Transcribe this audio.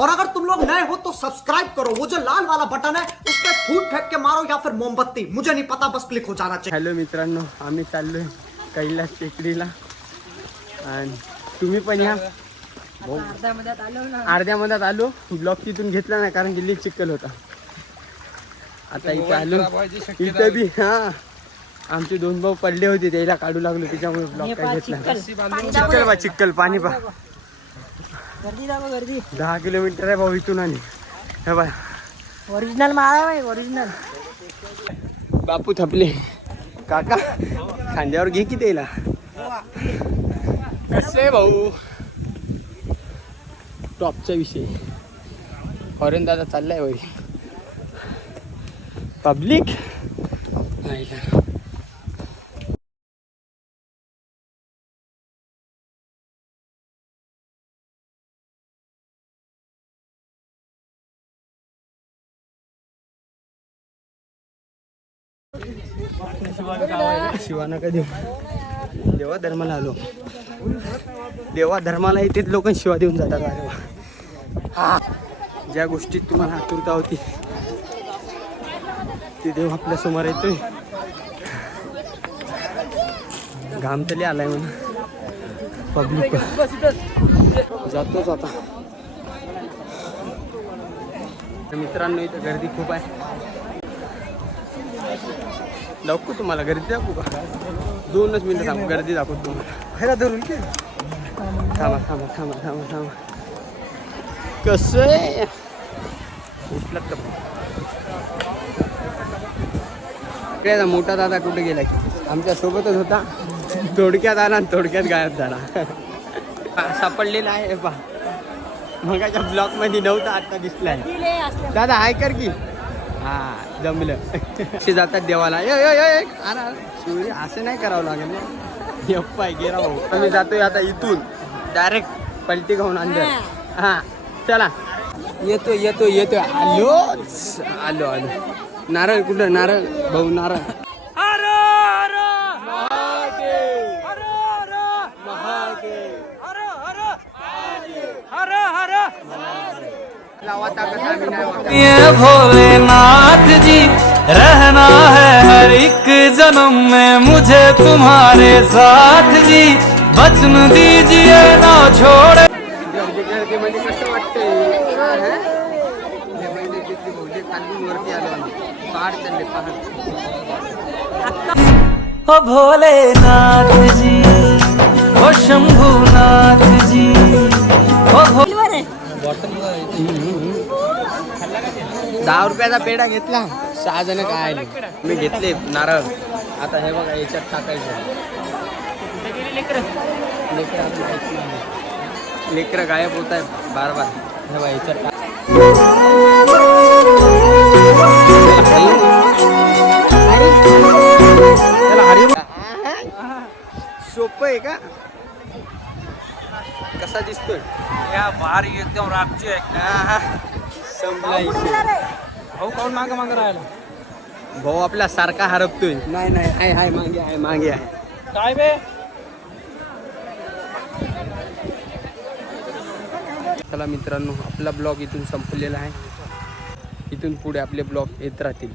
और अगर तुम लोग नए हो तो सब्सक्राइब करो, वो जो लाल वाला बटन है उस पर फूट फेंक के मारो या फिर मोमबत्ती, मुझे नहीं पता, बस क्लिक हो जाना चाहिए। हॅलो मित्रांनो, आम्ही चाललोय कैलास टेकडीला आणि तुम्ही पण या. अर्ध्या मधात आलो, ब्लॉक तिथून घेतला नाही कारण दिल्लीत चिखल होता. आता इथे आलो, इथे बी हा आमचे 2 भाऊ पडले होते, त्याला काढू लागलो, त्याच्यामुळे ब्लॉक काय घेतला. चिखल बा चिखल, पाणी पा. गर्दी 10 किलोमीटर आहे भाऊ इथून. आणि हे बा ओरिजिनल माळा आहे, ओरिजिनल. बापू थपले काका खांद्यावर घे की त्याला. कसं आहे भाऊ टॉपचा विषय. फॉरेन दादा चाललाय वय पब्लिक नाही का. शिवाना का देव देवा धर्माला आलो. देवा धर्माला इथेच लोक शिवा देऊन जातात. अरे वा, ज्या गोष्टीत तुम्हाला आतुरता होती ते देव आपल्या समोर येतोय. घाम तरी आलाय म्हणा. पब्लिक जातोच आता. मित्रांनो इथं गर्दी खूप आहे. दाखवू तुम्हाला गर्दी, दाखवू का? 2च मिनिटं थांबा, गर्दी दाखवतो तुम्हाला. धरून की थांबा थांबा थांबा थांबा थांबा. कसं आहे इकडे मोठा दादा कुठे गेला की आमच्या सोबतच होता. थोडक्यात आला आणि थोडक्यात गायब झाला. सापडलेला आहे पा, मगाच्या ब्लॉक मध्ये नव्हता, आता दिसलाय. दादा हाय कर की. हा जमलं. असे जातात देवाला. शिवरी असं नाही करावं लागेल ना. यप्पाय गेला भाऊ. आम्ही जातोय आता इथून डायरेक्ट पलटी खाऊन अंदर. हा चला, येतो येतो येतो. आलो आलो आलो. नारळ कुठं? नारळ भाऊ, नारळ. ये भोलेनाथ जी, रहना है हर एक जन्म में मुझे तुम्हारे साथ जी, बचन दीजिए ना छोड़े. गर्दी म्हणजे कसं वाटतंय? वरती आलो आम्ही. पहाड चालले, पहाड. ओ भोलेनाथ जी, ओ शंभूनाथ जी, ओ 10 रुपयाचा पेढा घेतला. 6 जण काय आले. मी घेतले नारळ. आता हे बघा याच्यात टाकायचं. लेकरं गायब होत आहे बार बार. हे बघा याच्यात टाक. सोपं आहे का? कसा दिसतोय? या भारी एकदम रागची आहे. संपला इथे. भाऊ काऊन मागं मागं राहिला? भाऊ आपला सारखा हरपतोय. नाही नाही, आहे आहे मागे आहे, मागे आहे. काय बे? चला मित्रांनो, आपला ब्लॉग इथून संपलेला आहे. इथून पुढे आपले ब्लॉग येत राहतील.